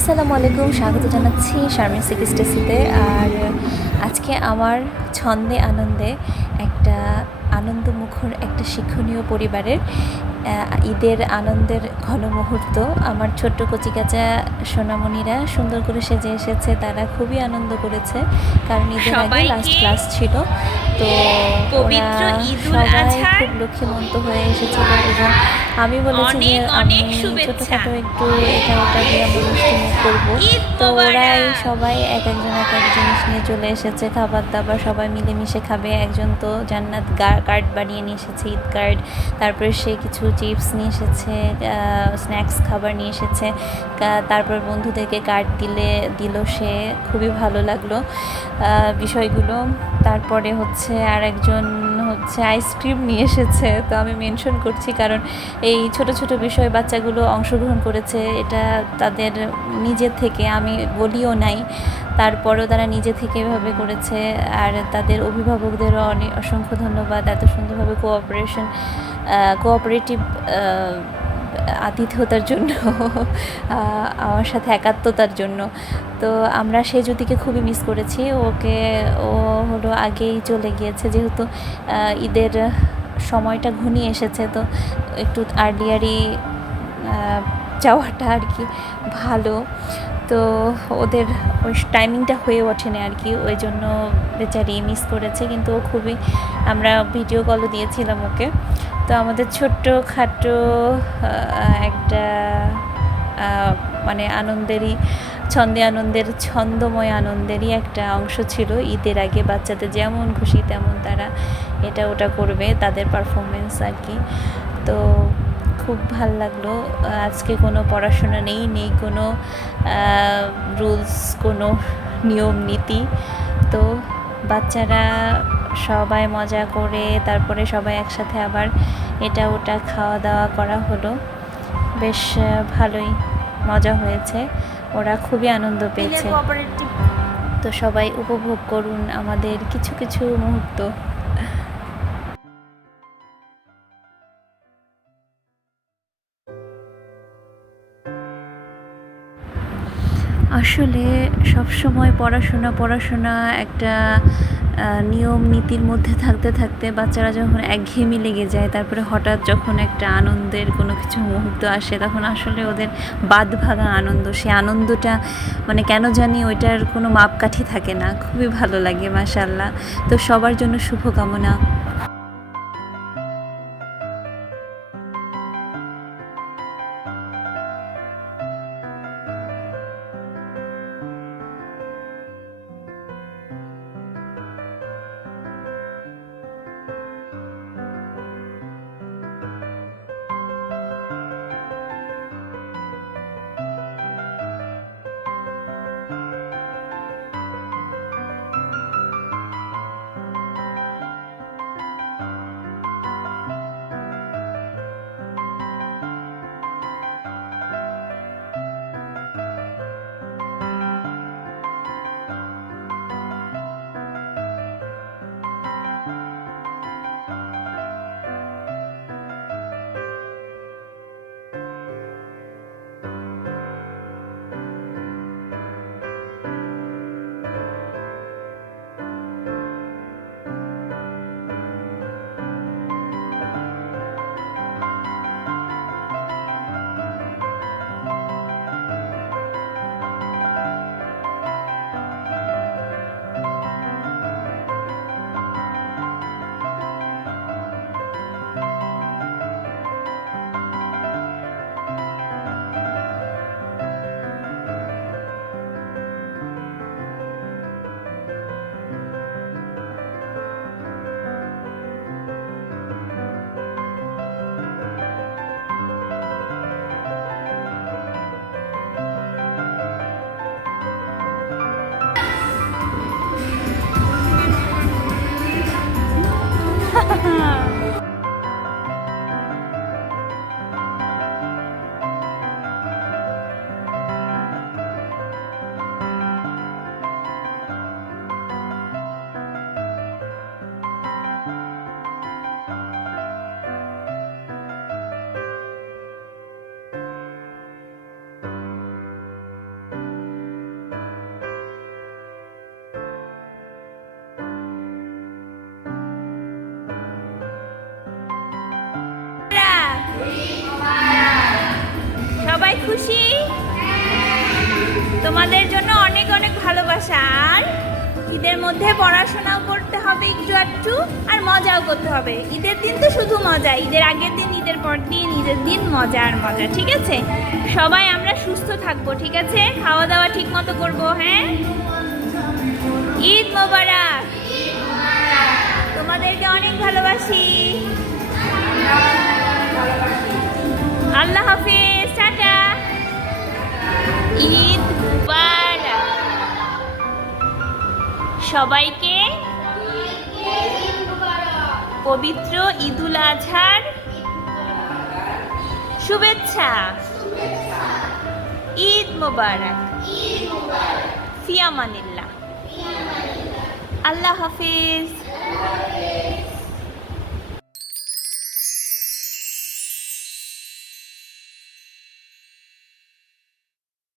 আসসালামু আলাইকুম, স্বাগত জানাচ্ছি শারমিন সিকিস্টেসিতে। আর আজকে আমার ছন্দে আনন্দে একটা আনন্দমুখর একটা শিক্ষণীয় পরিবারের ঈদের আনন্দের ঘন মুহূর্ত আমার ছোট্ট কচিকাচা সোনামণিরা সুন্দর করে সেজে এসেছে তারা খুবই আনন্দ করেছে কারণ ঈদের আগে লাস্ট ক্লাস ছিল তো পবিত্র ওরা সবাই খুব লক্ষ্মীমন্ত হয়ে এসেছিল এবং আমি বলেছি যে আমি। ছোটোখাটো একটু এটা ওটা দিয়ে আমি করব তো ওরাই মোবারক। সবাই এক একজন এক এক জিনিস নিয়ে চলে এসেছে খাবার দাবার সবাই মিলেমিশে খাবে একজন তো জান্নাত কার্ড বানিয়ে নিয়ে এসেছে ঈদ কার্ড তারপরে সে কিছু চিপস নিয়ে এসেছে স্ন্যাক্স খাবার নিয়ে এসেছে। তারপর বন্ধুদেরকে কার্ড দিলে, দিল সে, খুবই ভালো লাগল। বিষয়গুলো। তারপরে হচ্ছে আর একজন হচ্ছে আইসক্রিম নিয়ে এসেছে, তো আমি মেনশন করছি কারণ এই ছোট ছোট বিষয়ে বাচ্চাগুলো অংশগ্রহণ করেছে, এটা তাদের নিজে থেকে, আমি বলিও নাই। তারপরেও তারা নিজে থেকে এভাবে করেছে, আর তাদের অভিভাবকদেরও অনেক অসংখ্য ধন্যবাদ, এত সুন্দরভাবে কোঅপারেশন কোঅপারেটিভ আতিথ্যতার জন্য আমার সাথে একাত্মতার জন্য। তো আমরা সে জ্যোতিকে খুবই মিস করেছি। ওকে, ও হলো আগেই চলে গিয়েছে, যেহেতু ঈদের সময়টা ঘনিয়ে এসেছে, তো একটু আর্লিয়ারই যাওয়াটা আর কি ভালো। তো ওদের ওই টাইমিংটা হয়ে ওঠেনি আর কি, ওই জন্য বেচারি মিস করেছে। কিন্তু ও খুবই, আমরা ভিডিও কলও দিয়েছিলাম ওকে। তো আমাদের ছোট্ট খাটো একটা মানে আনন্দেরই, ছন্দে আনন্দের, ছন্দময় আনন্দেরই একটা অংশ ছিল। ঈদের আগে বাচ্চাদের যেমন খুশি তেমন তারা এটা ওটা করবে, তাদের পারফরমেন্স আর কি। তো খুব ভালো লাগল। আজকে কোনো পড়াশোনা নেই নেই কোনো রুলস কোনো নিয়ম নীতি। তো বাচ্চারা সবাই মজা করে তারপরে সবাই একসাথে আবার এটা ওটা খাওয়া দাওয়া করা হলো। বেশ ভালোই মজা হয়েছে। ওরা খুবই আনন্দ পেয়েছে। তো সবাই উপভোগ করুন আমাদের কিছু কিছু মুহূর্ত। আসলে সব সময় পড়াশোনা পড়াশোনা একটা নিয়ম নীতির মধ্যে থাকতে থাকতে বাচ্চারা যখন একঘেয়েমি লেগে যায়, তারপরে হঠাৎ যখন একটা আনন্দের কোনো কিছু মুহূর্ত আসে, তখন আসলে ওদের বাদ ভাঙা আনন্দ, সেই আনন্দটা মানে কেন জানি ওইটার কোনো মাপকাঠি থাকে না। খুবই ভালো লাগে মাশাল্লাহ তো সবার জন্য শুভকামনা। 哈 哈 তোমাদের জন্য অনেক অনেক ভালোবাসা। আর ঈদের মধ্যে পড়াশোনাও করতে হবে একটু একটু আর মজাও করতে হবে। ঈদের দিন তো শুধু মজা, ঈদের আগের দিন, ঈদের পর দিন, ঈদের দিন মজা আর মজা, ঠিক আছে? সবাই আমরা সুস্থ থাকব, ঠিক আছে? খাওয়া দাওয়া ঠিক মতো করব হ্যাঁ? ঈদ মোবারক! তোমাদেরকে অনেক ভালোবাসি। সবাইকে পবিত্র ঈদুল আজহার শুভেচ্ছা। ঈদ মুবারক। ফিয়ামানিল্লাহ। আল্লাহ হাফিজ।